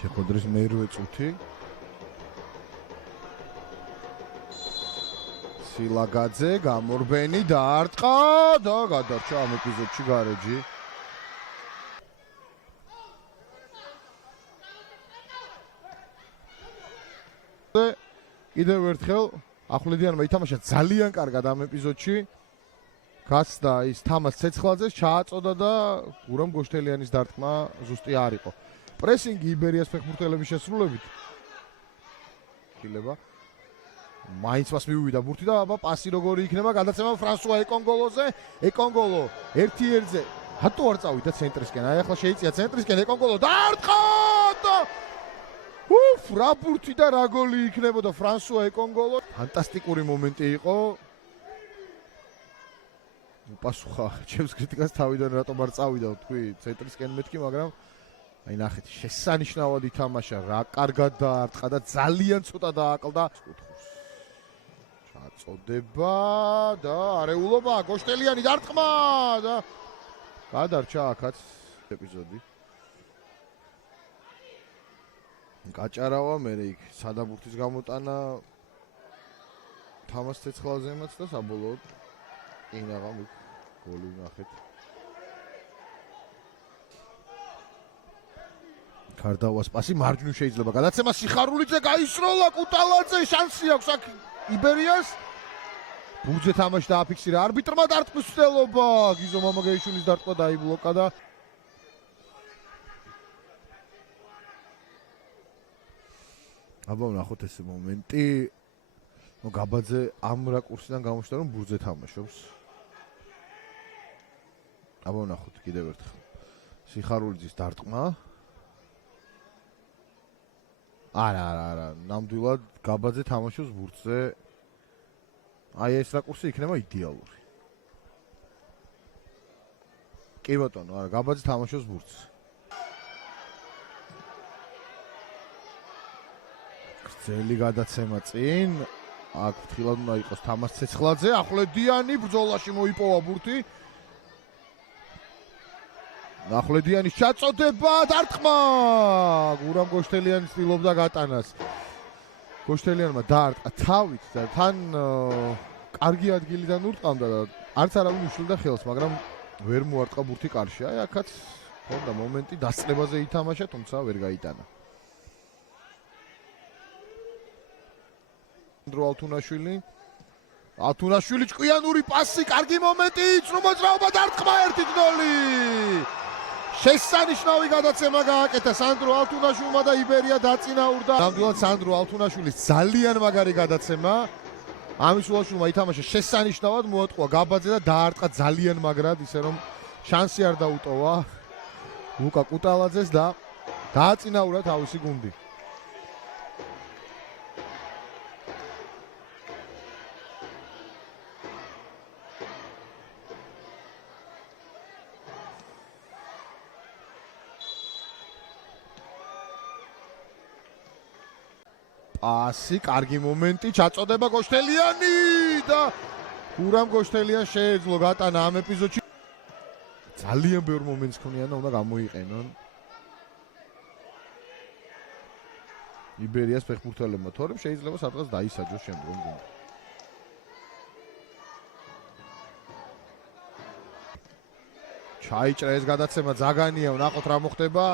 შეხვედრის მერვე წუთი. სილაგაძე გამორბენი დაარტყა და გადარჩა ამ ეპიზოდში გარეჯი. კიდევ ერთხელ ახვლედიანმა ითამაშა ძალიან კარგად ამ ეპიზოდში. გასდა ის თამას ცეცხლაძეს, ჩააწოდა და გურამ გოშტელიანის დარტყმა ზუსტი არ იყო. პრესინგი იბერიას ფეხბურთელების შესრულებით. ხილება. მაინც მას მივიდა ბურთი და აბა პასი როგორი იქნება, გადაცემა ფრანსუა ეკონგოლოზე. ეკონგოლო 1-1-ზე. რატო არ წავიდა ცენტრისკენ? აი ახლა შეიწია ცენტრისკენ ეკონგოლო დაარტყა და რა ბურთი და რა გოლი იქნებოდა ფრანსუა ეკონგოლო. ფანტასტიკური მომენტი იყო. უპასუხა ჩემს კრიტიკას თავიდან რატომ არ წავიდა თქვი ცენტრისკენ მეთქი, მაგრამ აი ნახეთ შესანიშნავად ითამაშა, რა კარგად დაარტყა და ძალიან ცოტა დააკლდა. ჩაწოდება და არეულობა გოშტელიანი დარტყმა და გადარჩა აქაც ეპიზოდი. გაჭარავა მე იქ სადაბურთის გამოტანა თამას ცეცხლაძემაც და საბოლოოდ ინაღამ გოლი ნახეთ. კარდავას პასი მარჯვნივ შეიძლება გადაცემა სიხარულიძე გაისროლა კუტალაძე შანსი აქვს აქ იბერიას. ბუძე თამაში დააფიქსირა არბიტრმა დარტყმის მცდელობა. გიზო მამაგეიშვილის დარტყმა დაიბლოკა და აბა ნახოთ ეს მომენტი. გაბაძე ამ რაკურსიდან გამოჩნდა რომ ბურთზე თამაშობს. აბა ნახოთ კიდევ ერთხელ. სიხარულიძის დარტყმა. არა, ნამდვილად გაბაძე თამაშობს ბურთზე. აი ეს რაკურსი იქნება იდეალური. კი ბატონო, არა, გაბაძე თამაშობს ბურთზე. გრძელი გადაცემა წინ. აქ ფრთხილად უნდა იყოს თამას ცეცხლაძე, ახვლედიანი ბრძოლაში მოიპოვა ბურთი. ახვლედიანის ჩაწოდება დარტყმა. გურამ გოშტელიანი ცდილობდა გატანას. გოშტელიანმა დაარტყა თავით და თან კარგი ადგილიდან ურტყამდა და არც არავინ უშლიდა ხელს, მაგრამ ვერ მოარტყა ბურთი კარში. აი აქაც ჰქონდა მომენტი დასწრებაზე ითამაშა, თუმცა ვერ გაიტანა. ალთუნაშვილი ჭკვიანური პასი, კარგი მომენტი, იწრო მოძრაობა დარტყმა 1-0. შესანიშნავი გადაცემა გააკეთა სანდრო ალთუნაშვილმა და იბერია დაწინაურდა. ნამდვილად სანდრო ალთუნაშვილის ძალიან მაგარი გადაცემა. ამისულაშვილმა ითამაშა შესანიშნავად, მოატყვა გაბაძე და დაარტყა ძალიან მაგრად, ისე რომ შანსი არ დაუტოვა ლუკა კუტალაძეს და დააწინაურა თავისი გუნდი. პასი, კარგი მომენტი, ჩაწოდება გოშტელიანი და გურამ გოშტელიანს შეეძლო გატანა ამ ეპიზოდში. ძალიან ბევრ მომენტს ქონიან და უნდა გამოიყენონ იბერიას ფეხბურთელებმა, თორემ შეიძლება სადღაც დაისაჯოს შემდგომ გუნდი. ჩაიჭრა ეს გადაცემა ზაგანია, ვნახოთ რა მოხდება.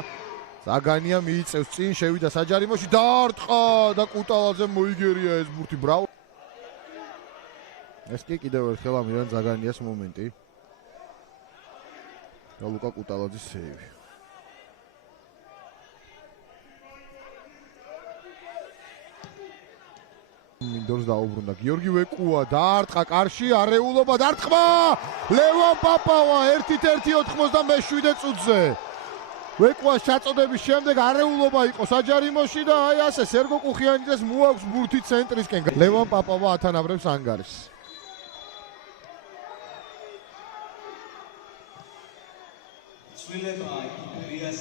ზაგანია მიიწევს წინ, შევიდა საჯარიმოში, დაარტყა და კუტალაძემ მოიგერია ეს ბურთი. ბრავო. ეს კი კიდევ ერთხელ ამირან ზაგანიას მომენტი. და ლუკა კუტალაძის სეივი. მინდორს დაუბრუნდა. გიორგი ვეკუა დაარტყა კარში, არეულობა დარტყმა. ლევან პაპავა 1-1 წუთზე. ვეკუას ჩაწოდების შემდეგ არეულობა იყო საჯარიმოში და აი ასე სერგო კუხიანიძეს მოაქვს ბურთი ცენტრისკენ. ლევან პაპავა ათანაბრებს ანგარიშს. ცვლილება იბერიას